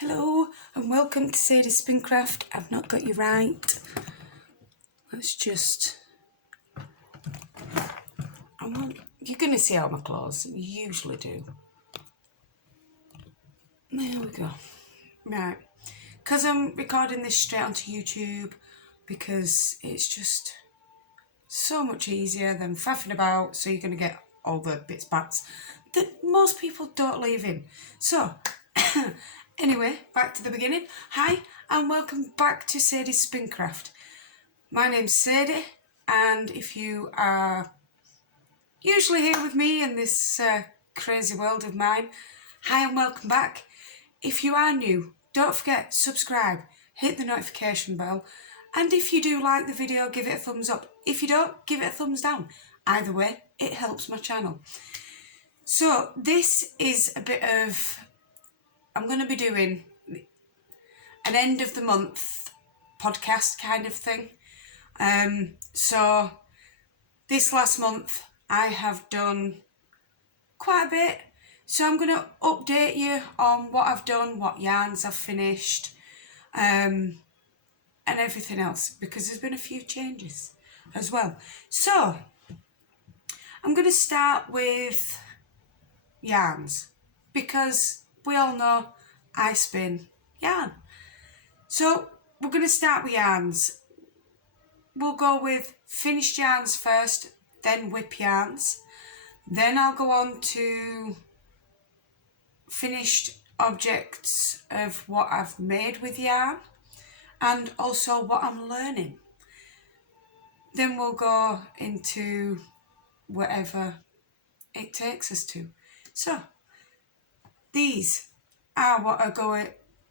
Hello and welcome to Sadie's Spincraft. I've not got you right. Let's just... You're going to see all my clothes. You usually do. There we go. Right. Because I'm recording this straight onto YouTube because it's just so much easier than faffing about, so you're going to get all the bits bats that most people don't leave in. So... Anyway, back to the beginning. Hi, and welcome back to Sadie's Spincraft. My name's Sadie, and if you are usually here with me in this crazy world of mine, hi and welcome back. If you are new, don't forget, subscribe, hit the notification bell, and if you do like the video, give it a thumbs up. If you don't, give it a thumbs down. Either way, it helps my channel. So, this is a bit of... I'm going to be doing an end of the month podcast kind of thing. So this last month I have done quite a bit. So I'm going to update you on what I've done, what yarns I've finished, and everything else, because there's been a few changes as well. So I'm going to start with yarns, because we all know I spin yarn. So we're going to start with yarns. We'll go with finished yarns first, then whip yarns. Then I'll go on to finished objects of what I've made with yarn and also what I'm learning. Then we'll go into whatever it takes us to. So these are what are going...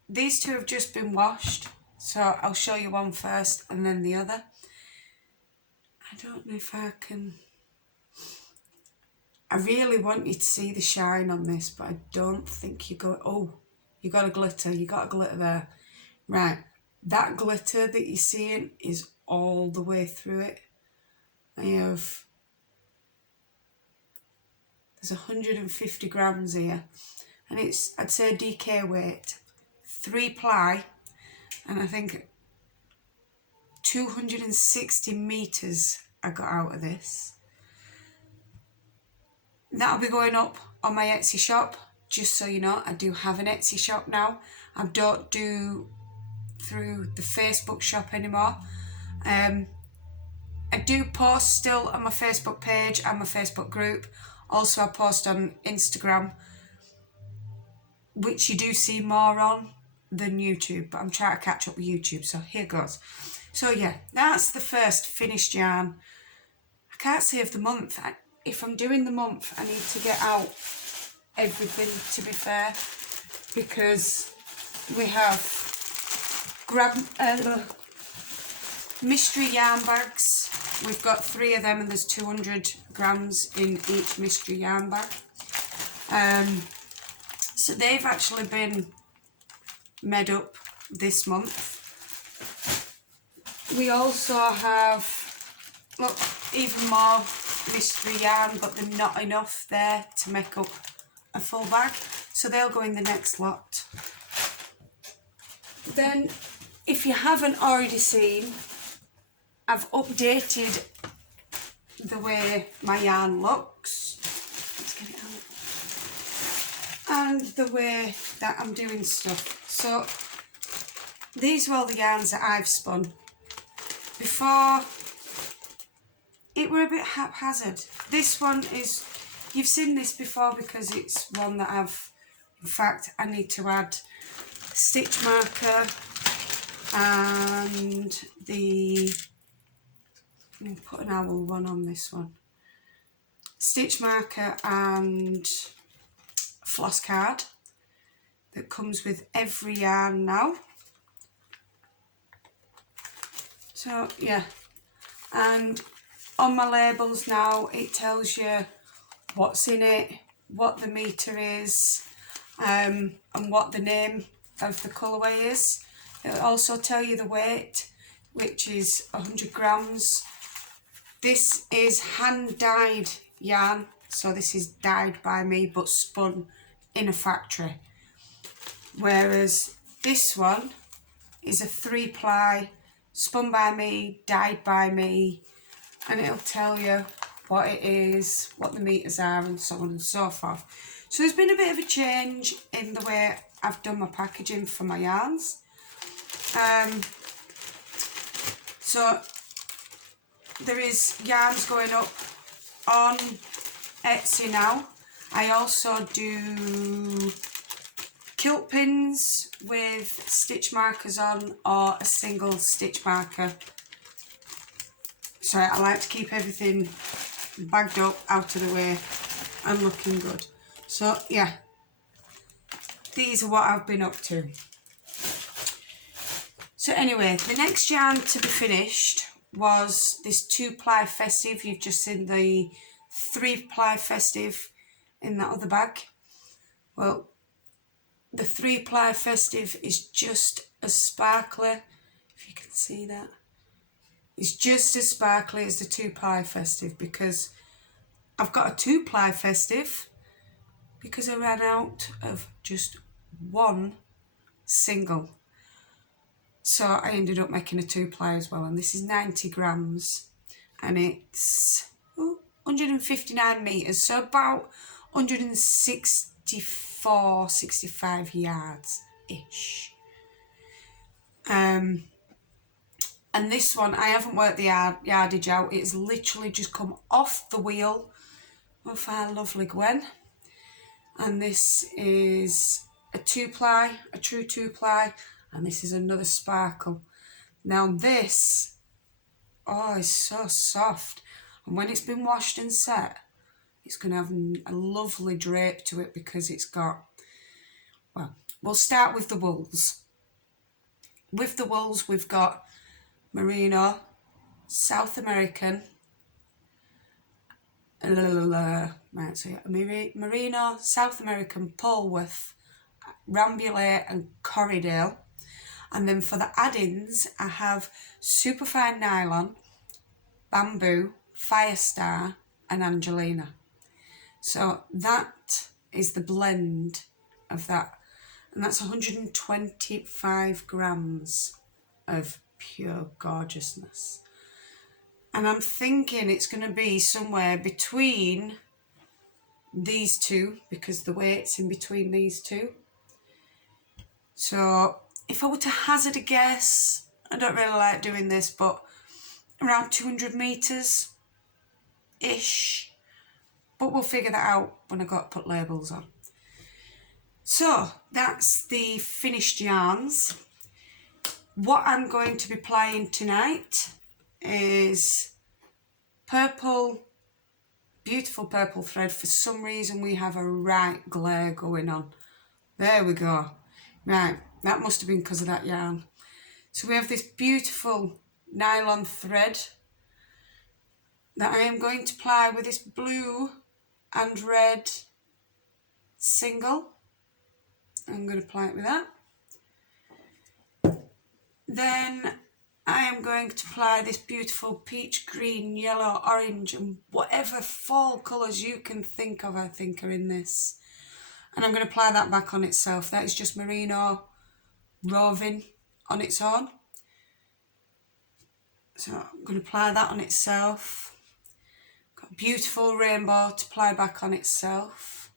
These two have just been washed, so I'll show you one first and then the other. I don't know if I can... I really want you to see the shine on this, but I don't think you're going... Oh, you got a glitter. You got a glitter there. Right, that glitter that you're seeing is all the way through it. I have... There's 150 grams here. And it's, I'd say, DK weight, 3 ply, and I think 260 metres I got out of this. That'll be going up on my Etsy shop, just so you know. I do have an Etsy shop now. I don't do through the Facebook shop anymore. I do post still on my Facebook page and my Facebook group. Also, I post on Instagram, which you do see more on than YouTube, but I'm trying to catch up with YouTube, so here goes. So yeah, that's the first finished yarn. I can't say of the month. If I'm doing the month, I need to get out everything, to be fair, because we have mystery yarn bags. We've got 3 of them and there's 200 grams in each mystery yarn bag. So they've actually been made up this month. We also have, look, even more mystery yarn, but they're not enough there to make up a full bag. So they'll go in the next lot. Then, if you haven't already seen, I've updated the way my yarn looks. Let's get it out. And the way that I'm doing stuff. So these are all the yarns that I've spun. Before, it were a bit haphazard. This one is, you've seen this before because it's one that in fact, I need to add stitch marker and I'm put an owl one on this one. Stitch marker and floss card that comes with every yarn now. So yeah, and on my labels now it tells you what's in it, what the metre is, and what the name of the colourway is. It'll also tell you the weight, which is 100 grams. This is hand dyed yarn, so this is dyed by me but spun in a factory, whereas this one is a 3-ply, spun by me, dyed by me, and it'll tell you what it is, what the meters are, and so on and so forth. So there's been a bit of a change in the way I've done my packaging for my yarns. So there is yarns going up on Etsy now. I also do quilt pins with stitch markers on, or a single stitch marker. So I like to keep everything bagged up, out of the way, and looking good. So yeah, these are what I've been up to. So anyway, the next yarn to be finished was this 2-ply festive. You've just seen the 3-ply festive in that other bag. Well, the 3-ply festive is just as sparkly, if you can see that. It's just as sparkly as the 2-ply festive, because I've got a 2-ply festive because I ran out of just one single. So I ended up making a 2-ply as well, and this is 90 grams and it's 159 meters, so about 164, 65 yards ish. And this one, I haven't worked the yardage out. It's literally just come off the wheel of our lovely Gwen. And this is a 2-ply, a true 2-ply, and this is another sparkle. Now this, oh, it's so soft. And when it's been washed and set, it's going to have a lovely drape to it, because it's got, well, we'll start with the wools. With the wools, we've got Merino, South American, Merino, South American, Polworth, Rambouillet and Corriedale. And then for the add-ins, I have Superfine Nylon, Bamboo, Firestar and Angelina. So that is the blend of that. And that's 125 grams of pure gorgeousness. And I'm thinking it's going to be somewhere between these two, because the weight's in between these two. So if I were to hazard a guess, I don't really like doing this, but around 200 meters ish. But we'll figure that out when I got to put labels on. So that's the finished yarns. What I'm going to be plying tonight is purple, beautiful purple thread. For some reason we have a right glare going on. There we go. Right, that must have been because of that yarn. So we have this beautiful nylon thread that I am going to ply with this blue and red single. I'm going to ply it with that. Then I am going to ply this beautiful peach, green, yellow, orange and whatever fall colours you can think of, I think are in this. And I'm going to apply that back on itself. That is just Merino roving on its own. So I'm going to apply that on itself. Got a beautiful rainbow to apply back on itself.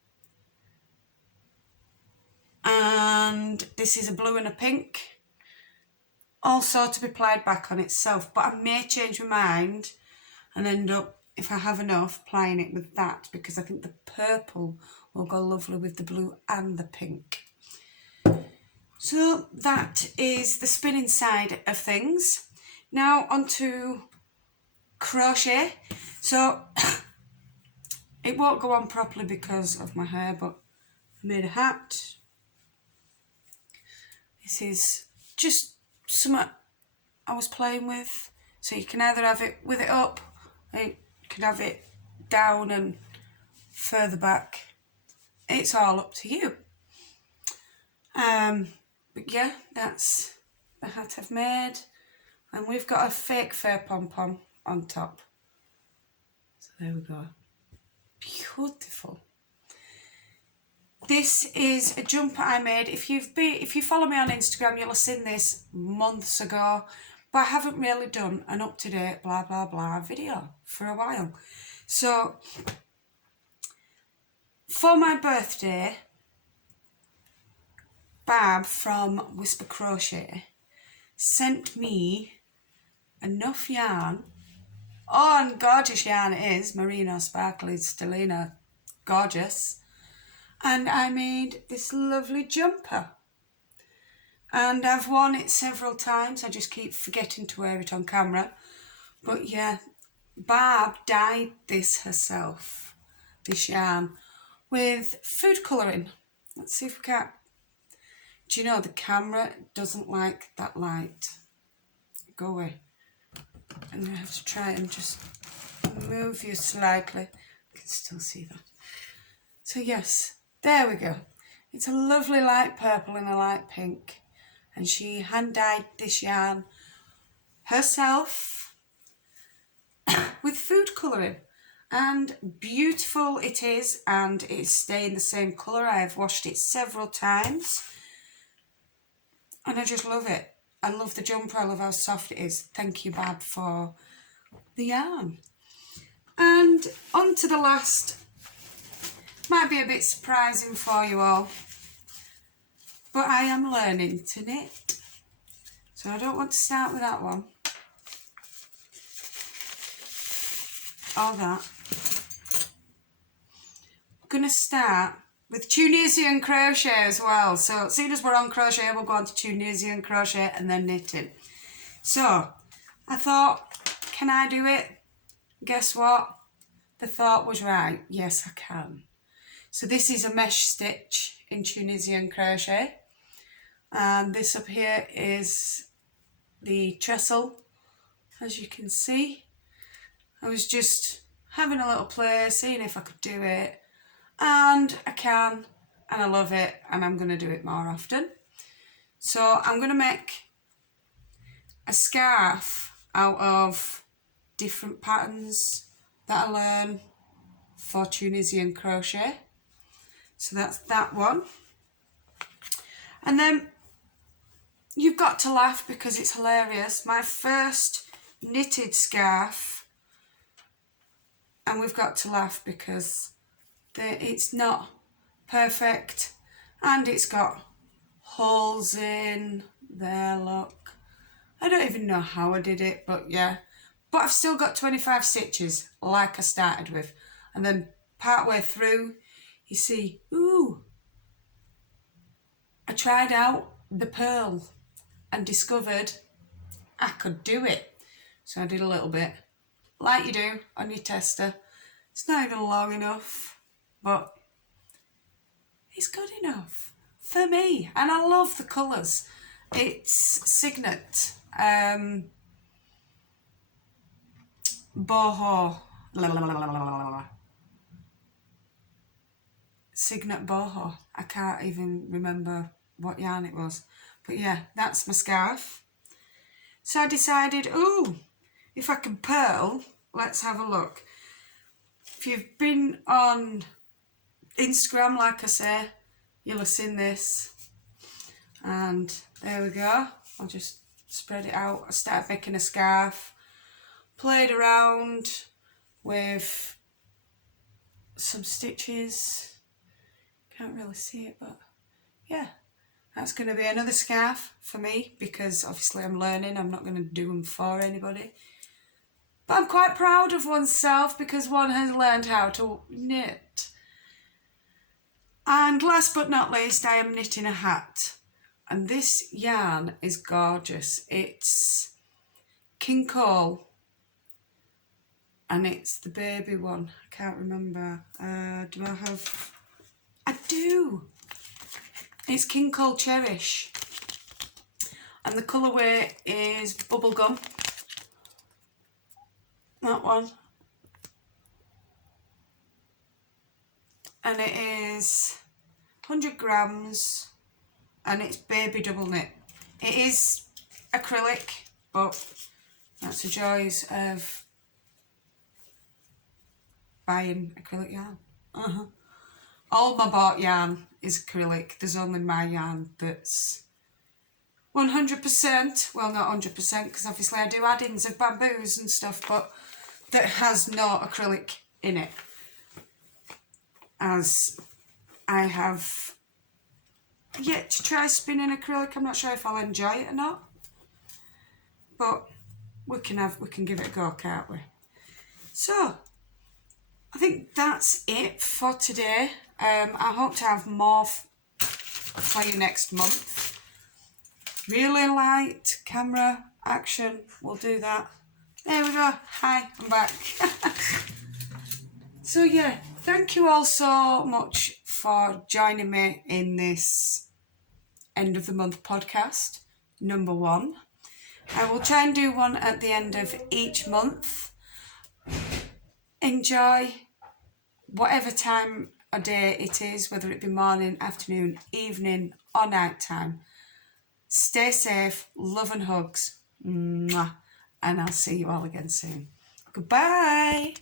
And this is a blue and a pink. Also to be applied back on itself. But I may change my mind and end up, if I have enough, applying it with that, because I think the purple will go lovely with the blue and the pink. So that is the spinning side of things. Now onto crochet. So it won't go on properly because of my hair, but I made a hat. This is just something I was playing with. So you can either have it with it up, or you can have it down and further back. It's all up to you. But yeah, that's the hat I've made. And we've got a fake fur pom-pom on top. So there we go. Beautiful. This is a jumper I made. If you follow me on Instagram, you'll have seen this months ago, but I haven't really done an up-to-date blah blah blah video for a while. So for my birthday, Bab from Whisper Crochet sent me enough yarn. Oh, and gorgeous yarn it is, merino, sparkly, stellina, gorgeous. And I made this lovely jumper. And I've worn it several times. I just keep forgetting to wear it on camera. But yeah, Barb dyed this herself, this yarn, with food colouring. Let's see if we can. Do you know the camera doesn't like that light? Go away. I'm going to have to try and just move you slightly. I can still see that. So yes, there we go. It's a lovely light purple and a light pink. And she hand dyed this yarn herself with food colouring. And beautiful it is, and it's staying the same colour. I have washed it several times. And I just love it. I love the jumper. I love how soft it is. Thank you, Bab, for the yarn. And on to the last. Might be a bit surprising for you all, but I am learning to knit. So I don't want to start with that one. Or that. I'm going to start with Tunisian crochet as well. So as soon as we're on crochet, we'll go on to Tunisian crochet and then knitting. So I thought, can I do it? Guess what? The thought was right. Yes, I can. So this is a mesh stitch in Tunisian crochet. And this up here is the trestle, as you can see. I was just having a little play, seeing if I could do it. And I can, and I love it, and I'm going to do it more often. So I'm going to make a scarf out of different patterns that I learn for Tunisian crochet. So that's that one. And then you've got to laugh because it's hilarious. My first knitted scarf, and we've got to laugh because it's not perfect, and it's got holes in there, look. I don't even know how I did it, but yeah. But I've still got 25 stitches like I started with. And then part way through, you see, ooh, I tried out the purl and discovered I could do it. So I did a little bit, like you do on your tester. It's not even long enough, but it's good enough for me. And I love the colours. It's Signet boho. Signet boho. I can't even remember what yarn it was. But yeah, that's my scarf. So I decided, ooh, if I can purl, let's have a look. If you've been on Instagram, like I say, you'll have seen this. And there we go. I'll just spread it out. I started making a scarf. Played around with some stitches. Can't really see it, but yeah. That's going to be another scarf for me because obviously I'm learning. I'm not going to do them for anybody. But I'm quite proud of oneself because one has learned how to knit. And last but not least, I am knitting a hat. And this yarn is gorgeous. It's King Cole. And it's the baby one. I can't remember. Do I have... I do! It's King Cole Cherish. And the colourway is Bubblegum. That one. And it is 100 grams. And it's baby double knit. It is acrylic, but that's the joys of buying acrylic yarn. All my bought yarn is acrylic. There's only my yarn that's 100%, well not 100% because obviously I do add-ins of bamboos and stuff, but that has no acrylic in it, as I have yet to try spinning acrylic. I'm not sure if I'll enjoy it or not, but we can give it a go, can't we? So I think that's it for today. I hope to have more for you next month. Really light camera action, we'll do that. There we go. Hi, I'm back. So yeah, thank you all so much for joining me in this end of the month podcast, number 1. I will try and do one at the end of each month. Enjoy whatever time of day it is, whether it be morning, afternoon, evening or night time. Stay safe, love and hugs. Mwah. And I'll see you all again soon. Goodbye.